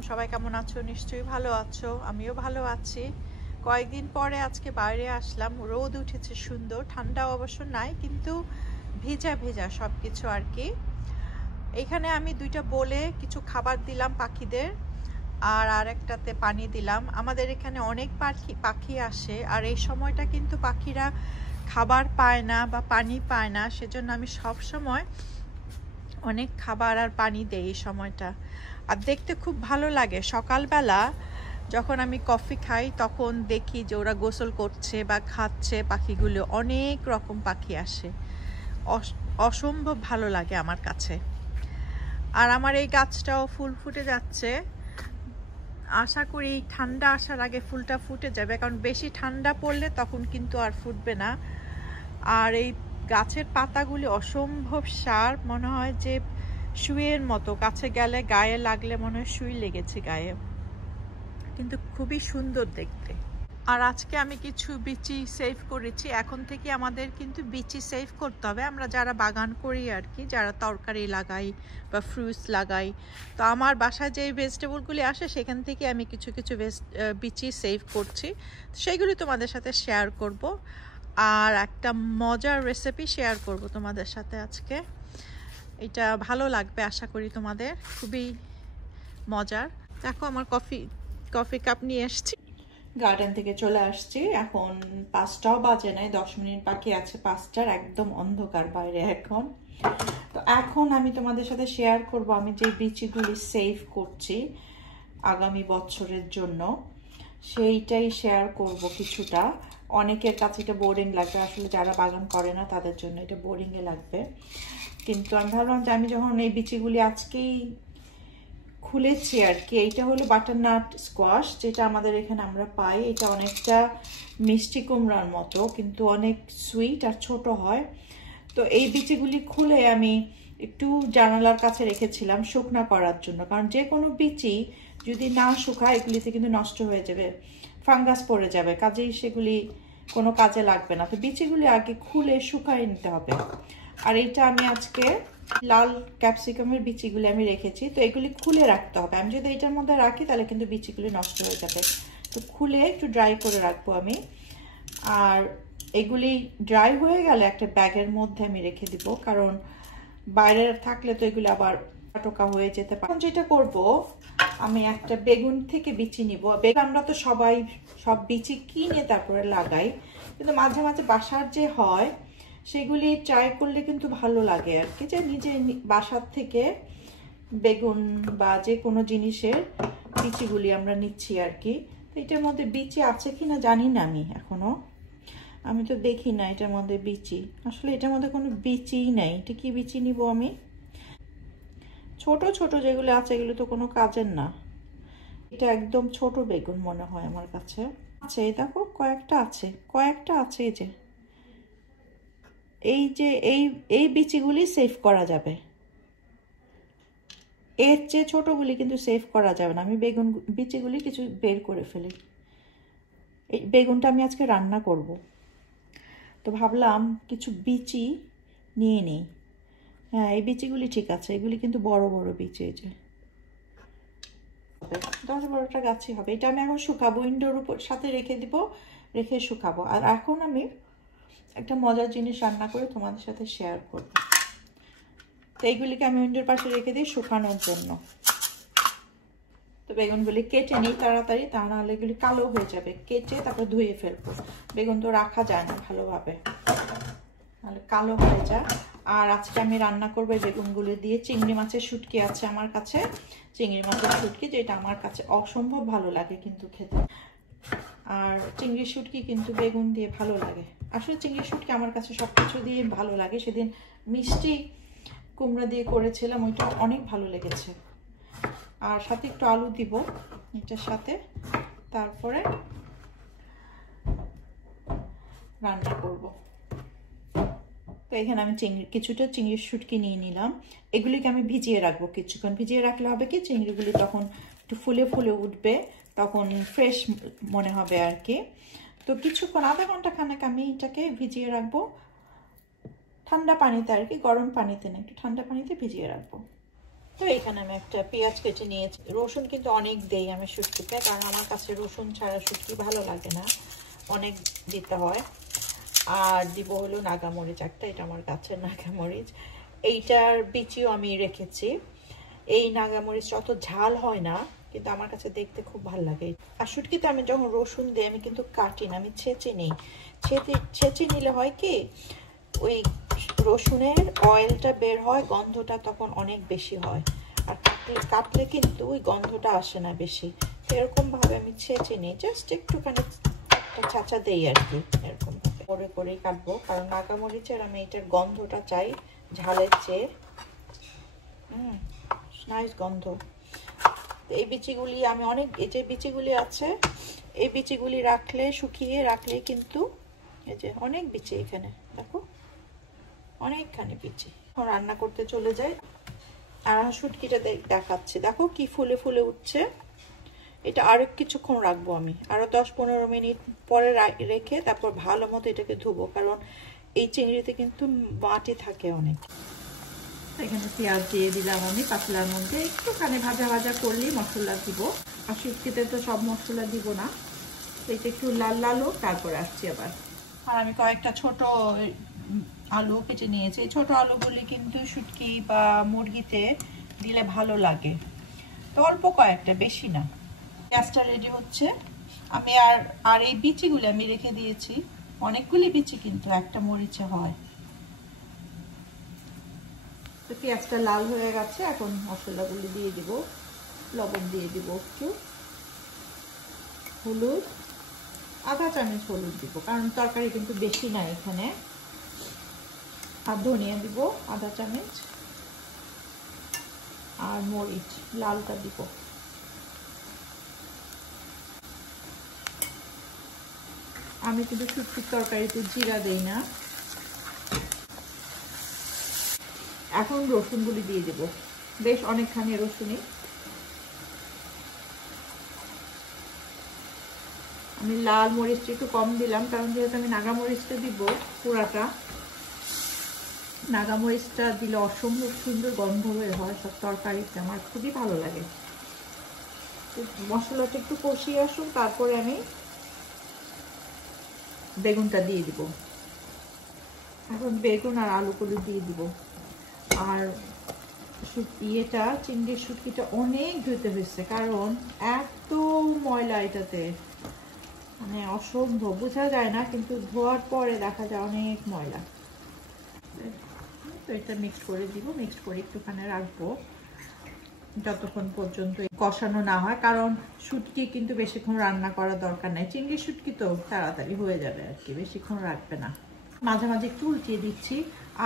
আলাইকুম, সবাই কেমন আছো? নিশ্চয়ই ভালো আছো, আমিও ভালো আছি। কয়েকদিন পরে আজকে বাইরে আসলাম, রোদ উঠেছে সুন্দর, ঠান্ডা অবশ্য নাই, কিন্তু ভেজা ভেজা সব কিছু আর কি। এখানে আমি দুইটা বোলে কিছু খাবার দিলাম পাখিদের, আর আরেকটাতে পানি দিলাম। আমাদের এখানে অনেক পাখি আসে, আর এই সময়টা কিন্তু পাখিরা খাবার পায় না বা পানি পায় না, সেজন্য আমি সব সময় অনেক খাবার আর পানি দেই এই সময়টা। আর দেখতে খুব ভালো লাগে, সকালবেলা যখন আমি কফি খাই তখন দেখি যে ওরা গোসল করছে বা খাচ্ছে পাখিগুলো, অনেক রকম পাখি আসে, অসম্ভব ভালো লাগে আমার কাছে। আর আমার এই গাছটাও ফুল ফুটে যাচ্ছে, আশা করি ঠান্ডা আসার আগে ফুলটা ফুটে যাবে, কারণ বেশি ঠান্ডা পড়লে তখন কিন্তু আর ফুটবে না। আর এই গাছের পাতাগুলি অসম্ভব শার্প, মনে হয় যে সুইয়ের মতো, কাছে গেলে গায়ে লাগলে মনে হয় সুই লেগেছে গায়ে, কিন্তু খুবই সুন্দর দেখতে। আর আজকে আমি কিছু বিচি সেভ করেছি। এখন থেকে আমাদের কিন্তু বিচি সেভ করতে হবে, আমরা যারা বাগান করি আর কি, যারা তরকারি লাগাই বা ফ্রুটস লাগাই। তো আমার বাসায় যে ভেজিটেবলগুলি আসে সেখান থেকে আমি কিছু কিছু বিচি সেভ করছি, সেইগুলি তোমাদের সাথে শেয়ার করব। আর একটা মজার রেসিপি শেয়ার করব তোমাদের সাথে আজকে, এটা ভালো লাগবে আশা করি তোমাদের, খুবই মজার। দেখো আমার কফি কাপ নিয়ে এসেছি, গার্ডেন থেকে চলে আসছি। এখন 5টাও বাজে নাই, 10 মিনিট বাকি আছে 5টার, একদম অন্ধকার বাইরে এখন। তো এখন আমি তোমাদের সাথে শেয়ার করব আমি যে বিচিগুলি সেভ করছি আগামী বছরের জন্য, সেইটাই শেয়ার করব কিছুটা। অনেকের কাছে এটা বোরিং লাগবে, আসলে যারা বাগান করে না তাদের জন্য এটা বোরিংয়ে লাগবে, কিন্তু আমি ভাবলাম যে আমি যখন এই বিচিগুলি আজকেই খুলেছি আর কি। এইটা হলো বাটারনাট স্কোয়াশ, যেটা আমাদের এখানে আমরা পাই। এটা অনেকটা মিষ্টি কুমড়ার মতো, কিন্তু অনেক সুইট আর ছোট হয়। তো এই বিচিগুলি খুলে আমি একটু জানালার কাছে রেখেছিলাম শুকনা করার জন্য, কারণ যে কোনো বিচি যদি না শুকায় এগুলিতে কিন্তু নষ্ট হয়ে যাবে, ফাঙ্গাস পড়ে যাবে, কাজেই সেগুলি কোনো কাজে লাগবে না। তো বিচিগুলি আগে খুলে শুকায় নিতে হবে। আর এইটা আমি আজকে লাল ক্যাপসিকামের বিচিগুলি আমি রেখেছি, তো এগুলি খুলে রাখতে হবে। আমি যদি এটার মধ্যে রাখি তাহলে কিন্তু বিচিগুলি নষ্ট হয়ে যাবে, তো খুলে একটু ড্রাই করে রাখবো আমি। আর এগুলি ড্রাই হয়ে গেলে একটা ব্যাগের মধ্যে আমি রেখে দিব, কারণ বাইরে থাকলে তো এগুলি আবার টোকা হয়ে যেতে পারে। যেটা করব, আমি একটা বেগুন থেকে বিচি নিব। আমরা তো সবাই সব বিচি কিনে তারপরে লাগাই, কিন্তু মাঝে মাঝে বাসার যে হয় সেগুলি ট্রাই করলে কিন্তু ভালো লাগে আর কি, যে নিজে বাসার থেকে বেগুন বা যে কোনো জিনিসের বিচিগুলি আমরা নিচ্ছি আর কি। তো এটার মধ্যে বিচি আছে কিনা জানি না, আমি তো দেখি না এটার মধ্যে বিচি, আসলে এটার মধ্যে কোনো বিচিই নাই। এটা কি বিচি নিব আমি? ছোট ছোট যেগুলো আছে এগুলো তো কোনো কাজের না, এটা একদম ছোট বেগুন মনে হয় আমার কাছে। আচ্ছা এই দেখো কয়েকটা আছে, এই যে এই বিচিগুলি সেভ করা যাবে, এর চেয়ে ছোটগুলি কিন্তু সেভ করা যাবে না। আমি বিচিগুলি কিছু বের করে ফেলি। এই বেগুনটা আমি আজকে রান্না করব, তো ভাবলাম কিছু বিচি নিয়ে নিই। হ্যাঁ এই বিচিগুলি ঠিক আছে, এগুলি কিন্তু বড় বড় বিচি, এই যে 10-12টা গাছই হবে। এটা আমি এখন শুকাবো, উইন্ডোর উপর সাথে রেখে দিব, রেখে শুকাবো। আর এখন আমি একটা মজার জিনিস রান্না করে তোমাদের সাথে শেয়ার করব। তো এইগুলিকে আমি উইন্ডোর পাশে রেখে দিই শুকানোর জন্য। তো বেগুনগুলি কেটে নিই তাড়াতাড়ি, তা নাহলে এগুলি কালো হয়ে যাবে। কেটে তারপর ধুয়ে ফেলবো, বেগুন তো রাখা যায় না ভালোভাবে, নাহলে কালো হয়ে যায়। আর আজকে আমি রান্না করবো এই বেগুনগুলি দিয়ে চিংড়ি মাছের শুটকি আছে আমার কাছে, চিংড়ি মাছের শুটকি, যেটা আমার কাছে অসম্ভব ভালো লাগে কিন্তু খেতে। আর চিংড়ি শুটকি কিন্তু বেগুন দিয়ে ভালো লাগে। আসলে চিংড়ি শুটকি আমার কাছে সব কিছু দিয়ে ভালো লাগে। সেদিন মিষ্টি কুমড়া দিয়ে করেছিলাম, ওইটা অনেক ভালো লেগেছে। আর সাথে একটু আলু দিব এটার সাথে, তারপরে রান্না করব। তো এখানে আমি কিছুটা চিংড়ির শুটকি নিয়ে নিলাম। এগুলিকে আমি ভিজিয়ে রাখবো কিছুক্ষণ। ভিজিয়ে রাখলে হবে কি, চিংড়িগুলি তখন একটু ফুলে ফুলে উঠবে, তখন ফ্রেশ মনে হবে আর কি। তো কিছুক্ষণ, আধা ঘন্টা খানেক আমি এটাকে ভিজিয়ে রাখবো ঠান্ডা পানিতে আর কি, গরম পানিতে না, একটু ঠান্ডা পানিতে ভিজিয়ে রাখবো। তো এখানে আমি একটা পেঁয়াজ কেটে নিয়েছি। রসুন কিন্তু অনেক দেই আমি শুটকিতে, কারণ আমার কাছে রসুন ছাড়া শুটকি ভালো লাগে না, অনেক দিতে হয়। আর দিব হলো নাগামরিচ একটা, এটা আমার গাছের নাগামরিচ, এইটার বিচিও আমি রেখেছি। এই নাগামরিচ অত ঝাল হয় না, কিন্তু আমার কাছে দেখতে খুব ভালো লাগে। আর শুটকিতে আমি যখন রসুন দিই আমি কিন্তু কাটি না, আমি ছেঁচে নিই। ছেঁচে নিলে হয় কি, ওই রসুনের অয়েলটা বের হয়, গন্ধটা তখন অনেক বেশি হয়। আর কাটলে কিন্তু ওই গন্ধটা আসে না বেশি। এরকম ভাবে আমি ছেঁচে নিই, জাস্ট একটুখানি একটা ছাঁচা দেই আর কি। এরকম ভাবে করে করেই কাটবো, কারণ নাগামরিচের আমি এটার গন্ধটা চাই ঝালের চেয়ে। নাইস গন্ধ। এই বিচিগুলি আমি অনেক, এই যে বিচিগুলি আছে এই বিচিগুলি রাখলে, শুকিয়ে রাখলে কিন্তু এই যে অনেক বিচি, এখানে দেখো অনেকখানি বিচি। রান্না করতে চলে যাই। আর শুটকিটা দেখাচ্ছি, দেখো কি ফুলে ফুলে উঠছে। এটা আরো কিছুক্ষণ রাখবো আমি, আরো 10-15 মিনিট পরে রেখে তারপর ভালো মতো এটাকে ধুবো, কারণ এই চিংড়িতে কিন্তু মাটি থাকে অনেক। এখানে পেঁয়াজ দিয়ে দিলাম আমি পাতলার মধ্যে, একটুখানি ভাজা ভাজা করলেই মশলা দিব। আর শুটকিতে তো সব মশলা দিব না, এটা একটু লাল লাল হোক তারপরে আসছি আবার। আর আমি কয়েকটা ছোট আলু কেটে নিয়েছি। এই ছোট আলুগুলি কিন্তু শুটকি বা মুরগিতে দিলে ভালো লাগে, তো অল্প কয়েকটা, বেশি না। গ্যাসটা রেডি হচ্ছে। আমি আর এই বিচিগুলি আমি রেখে দিয়েছি, অনেকগুলি বিচি কিন্তু একটা মরিচে হয়। তো পেঁয়াজটা লাল হয়ে গেছে, এখন মশলাগুলি দিয়ে দিব। লবণ দিয়ে দিব, একটু হলুদ, আধা চামচ হলুদ দিব, কারণ তরকারি কিন্তু বেশি না এখানে। আর ধনিয়া দিব আধা চামচ, আর মরিচ লালটা দিব। আমি কিন্তু শুটকির তরকারিতে জিরা দেই না। এখন রসুনগুলি দিয়ে দেব, বেশ অনেকখানি রসুনই। আমি লাল মরিচটা একটু কম দিলাম, কারণ যেহেতু আমি নাগা মরিচটা দিব পুরাটা। নাগা মরিচটা দিলে অসম্ভব সুন্দর গন্ধ হয়ে হয় সব তরকারিতে, আমার খুবই ভালো লাগে। মশলাটা একটু কষিয়ে আসুন, তারপরে আমি বেগুনটা দিয়ে দিব। এখন বেগুন আর আলুগুলো দিয়ে দিব। আর ইয়েটা চিংড়ির শুটকিটা অনেক ধুতে হয়েছে, কারণ এত ময়লা এটাতে, মানে অসম্ভব, বোঝা যায় না, কিন্তু ধোয়ার পরে দেখা যায় অনেক ময়লা। তো এটা মিক্স করে দিব, মিক্স করে একটুখানি রাখবো যতক্ষণ পর্যন্ত কষানো না হয়, কারণ শুটকি কিন্তু বেশিক্ষণ রান্না করার দরকার নাই। চিংড়ি শুটকি তো তাড়াতাড়ি হয়ে যাবে আর কি, বেশিক্ষণ রাখবে না। মাঝে মাঝে একটু উল্টিয়ে দিচ্ছি।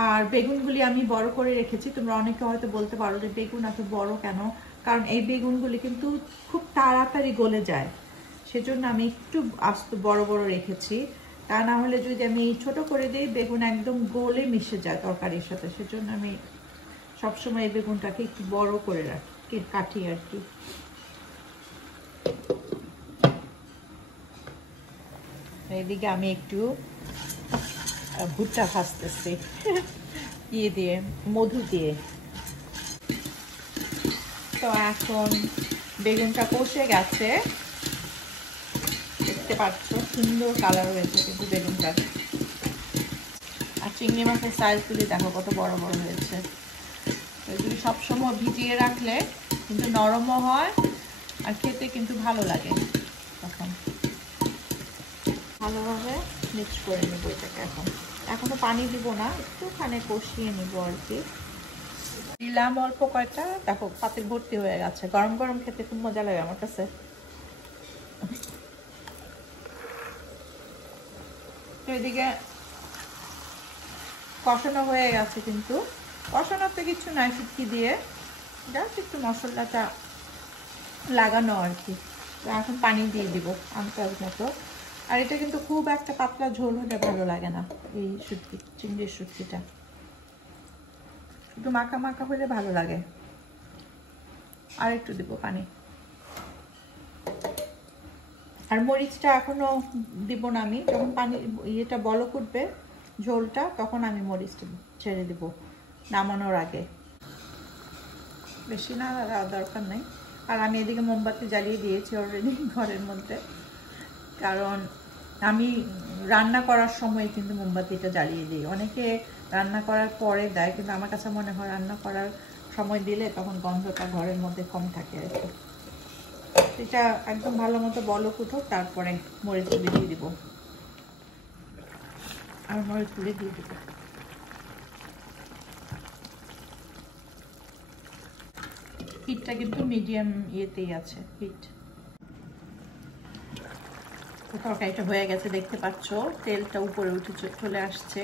আর বেগুনগুলি আমি বড় করে রেখেছি। তোমরা অনেকে হয়তো বলতে পারো যে বেগুন এত বড় কেন, কারণ এই বেগুনগুলি কিন্তু খুব তাড়াতাড়ি গলে যায়, সেজন্য আমি একটু আস্ত বড় বড় রেখেছি। তা না হলে যদি আমি ছোট করে দিই, বেগুন একদম গলে মিশে যায় তরকারির সাথে, সেজন্য আমি সবসময় এই বেগুনটাকে একটু বড় করে রাখি, কাটি আর কি। এদিকে আমি একটু ভুট্টা ভাজতেছি ইয়ে দিয়ে, মধু দিয়ে। তো এখন বেগুনটা কষে গেছে, দেখতে পাচ্ছ সুন্দর কালার হয়েছে কিন্তু বেগুনটার। আর চিংড়ি মাছের সাইজগুলি দেখো কত বড় বড় হয়েছে। এগুলি সবসময় ভিজিয়ে রাখলে কিন্তু নরমও হয় আর খেতে কিন্তু ভালো লাগে। তখন ভালোভাবে মিক্স করে নেব এটাকে। এখনো পানি দিব না, একটুখানি কষিয়ে নিব আর কি। দিলাম অল্প কয়েকটা, দেখো পাতিল ভর্তি হয়ে গেছে। গরম গরম খেতে খুব মজা লাগে আমার কাছে। এদিকে কষানো হয়ে গেছে, কিন্তু কষানোর তো কিছু নাই, শুটকি দিয়ে জাস্ট একটু মশলাটা লাগানো আর কি। এখন পানি দিয়ে দিব আন্দাজ মতো। আর এটা কিন্তু খুব একটা পাতলা ঝোল হলে ভালো লাগে না, এই শুটকি, চিংড়ির শুটকিটা একটু মাখা মাখা হলে ভালো লাগে। আর একটু দিব পানি। আর মরিচটা এখনো দিব না আমি, যখন পানি ইয়েটা বলক উঠবে ঝোলটা, তখন আমি মরিচটা ছেড়ে দিব নামানোর আগে। বেশি না দেওয়ার দরকার নেই। আর আমি এদিকে মোমবাতি জ্বালিয়ে দিয়েছি অলরেডি ঘরের মধ্যে, কারণ আমি রান্না করার সময় কিন্তু মোমবাতিটা জ্বালিয়ে দিই। অনেকে রান্না করার পরে দেয়, কিন্তু আমার কাছে মনে হয় রান্না করার সময় দিলে তখন গন্ধটা ঘরের মধ্যে কম থাকে আর কি। এটা একদম ভালো মতো বলক উঠো, তারপরে মরিচ তুলে দিয়ে দিব। আর মরিচ তুলে দিয়ে দিব। হিটটা কিন্তু মিডিয়াম ইয়েতেই আছে হিট। তরকারিটা হয়ে গেছে দেখতে পাচ্ছ, তেলটা উপরে উঠে চলে আসছে,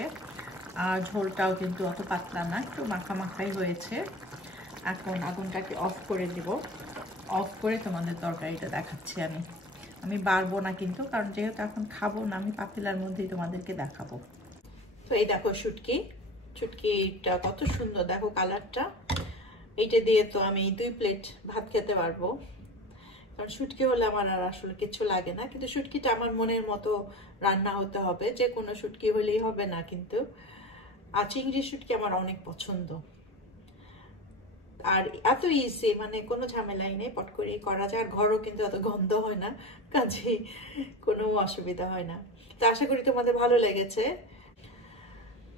আর ঝোলটাও কিন্তু অত পাতলা না, একটু মাখা মাখাই হয়েছে। এখন আগুনটাকে অফ করে দিব। অফ করে তোমাদের তরকারিটা দেখাচ্ছি। আমি বাড়বো না কিন্তু, কারণ যেহেতু এখন খাবো না, আমি পাতিলার মধ্যেই তোমাদেরকে দেখাবো। তো এই দেখো শুটকিটা কত সুন্দর, দেখো কালারটা। এইটা দিয়ে তো আমি 2 প্লেট ভাত খেতে পারবো, কারণ শুটকি হলে আমার আর আসলে কিছু লাগে না। কিন্তু শুটকিটা আমার মনের মতো রান্না হতে হবে, যে কোনো শুটকি হলেই হবে না কিন্তু। আর চিংড়ি শুটকি আমার অনেক পছন্দ, আর এত ইজি, মানে কোনো ঝামেলাই নেই, পট করে করা যায়। আর ঘরও কিন্তু এত গন্ধ হয় না, কাজে কোনো অসুবিধা হয় না। তো আশা করি তোমাদের ভালো লেগেছে।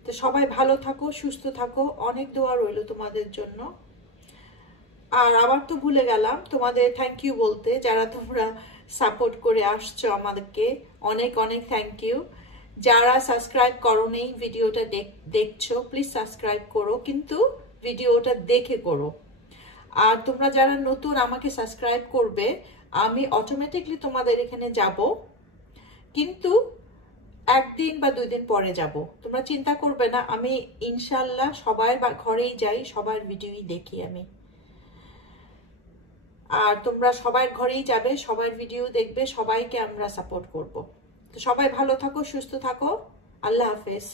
তো সবাই ভালো থাকো, সুস্থ থাকো, অনেক দোয়া রইল তোমাদের জন্য। আর আবার তো ভুলে গেলাম তোমাদের থ্যাংক ইউ বলতে, যারা তোমরা সাপোর্ট করে আসছো আমাদেরকে, অনেক অনেক থ্যাংক ইউ। যারা সাবস্ক্রাইব করোনি, ভিডিওটা দেখছো, প্লিজ সাবস্ক্রাইব করো, কিন্তু ভিডিওটা দেখে করো। আর তোমরা যারা নতুন আমাকে সাবস্ক্রাইব করবে, আমি অটোমেটিকলি তোমাদের এখানে যাব, কিন্তু 1 দিন বা 2 দিন পরে যাব। তোমরা চিন্তা করবে না, আমি ইনশাল্লাহ সবার ঘরেই যাই, সবার ভিডিওই দেখি আমি। আর তোমরা সবার ঘরেই যাবে, সবার ভিডিও দেখবে, সবাইকে আমরা সাপোর্ট করব। তো সবাই ভালো থাকো, সুস্থ থাকো, আল্লাহ হাফেজ।